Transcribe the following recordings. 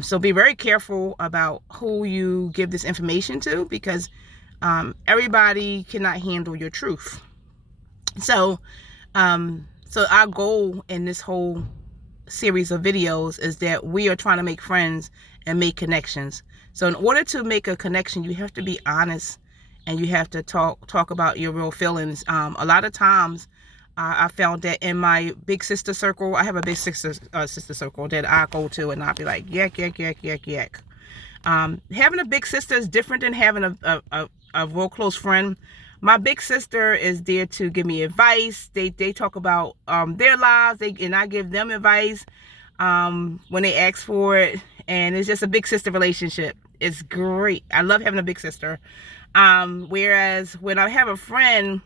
So be very careful about who you give this information to, because everybody cannot handle your truth. So our goal in this whole series of videos is that we are trying to make friends and make connections. So in order to make a connection, you have to be honest, and you have to talk about your real feelings. A lot of times I found that in my big sister circle, I have a big sister circle that I go to, and I'll be like, yak, yak, yak, yak, yak. Having a big sister is different than having a real close friend. My big sister is there to give me advice. They talk about their lives, and I give them advice when they ask for it. And it's just a big sister relationship. It's great. I love having a big sister. Whereas when I have a friend,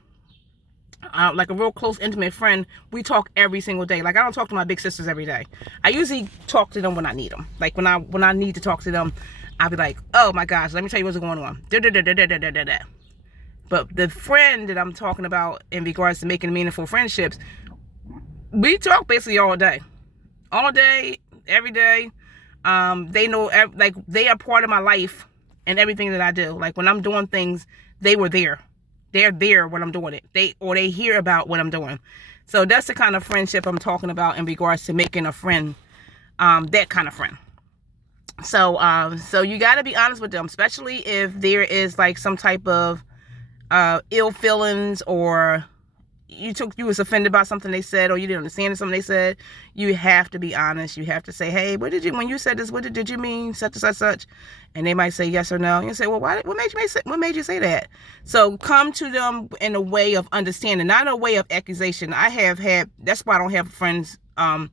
like a real close, intimate friend, we talk every single day. Like, I don't talk to my big sisters every day. I usually talk to them when I need them. Like, when I need to talk to them, I'll be like, oh my gosh, let me tell you what's going on. But the friend that I'm talking about in regards to making meaningful friendships, we talk basically all day, every day. They know, like, they are part of my life and everything that I do. Like, when I'm doing things, they were there. They're there when I'm doing it. They hear about what I'm doing. So that's the kind of friendship I'm talking about in regards to making a friend, that kind of friend. So you got to be honest with them, especially if there is like some type of ill feelings, or you was offended by something they said, or you didn't understand something they said. You have to be honest. You have to say, hey, when you said this, what did you mean such and such? And they might say yes or no. You say, well, what made you say that? So come to them in a way of understanding, not a way of accusation. That's why I don't have friends, a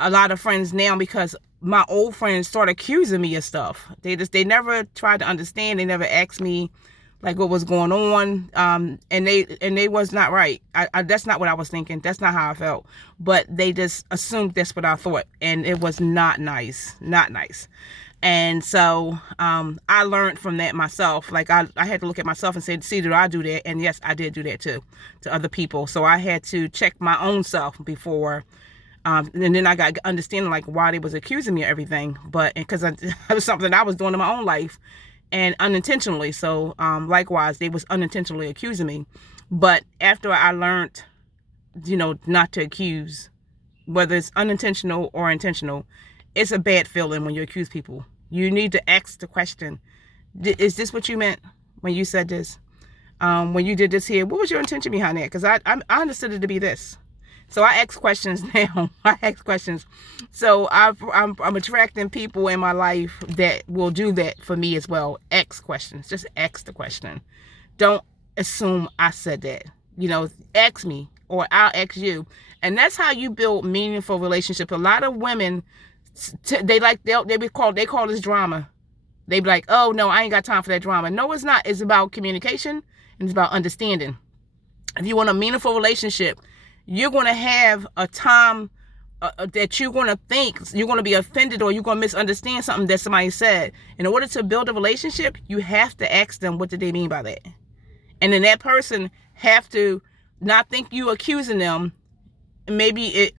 lot of friends now, because my old friends start accusing me of stuff. They never tried to understand. They never asked me like what was going on, and they was not right. That's not what I was thinking. That's not how I felt. But they just assumed that's what I thought, and it was not nice. And so I learned from that myself. Like, I had to look at myself and say, see, did I do that? And yes, I did do that too, to other people. So I had to check my own self before. And then I got understanding like why they was accusing me of everything, but because it was something I was doing in my own life, and unintentionally. So likewise, they was unintentionally accusing me. But after I learned, not to accuse, whether it's unintentional or intentional, it's a bad feeling when you accuse people. You need to ask the question, is this what you meant when you said this? When you did this here, what was your intention behind that? Because I understood it to be this. So I ask questions now. I ask questions. So I'm attracting people in my life that will do that for me as well. Ask questions. Just ask the question. Don't assume I said that. Ask me, or I'll ask you. And that's how you build meaningful relationships. A lot of women, they call this drama. They be like, oh no, I ain't got time for that drama. No, it's not. It's about communication, and it's about understanding. If you want a meaningful relationship, you're going to have a time that you're going to think, you're going to be offended, or you're going to misunderstand something that somebody said. In order to build a relationship, you have to ask them, what did they mean by that? And then that person have to not think you accusing them. Maybe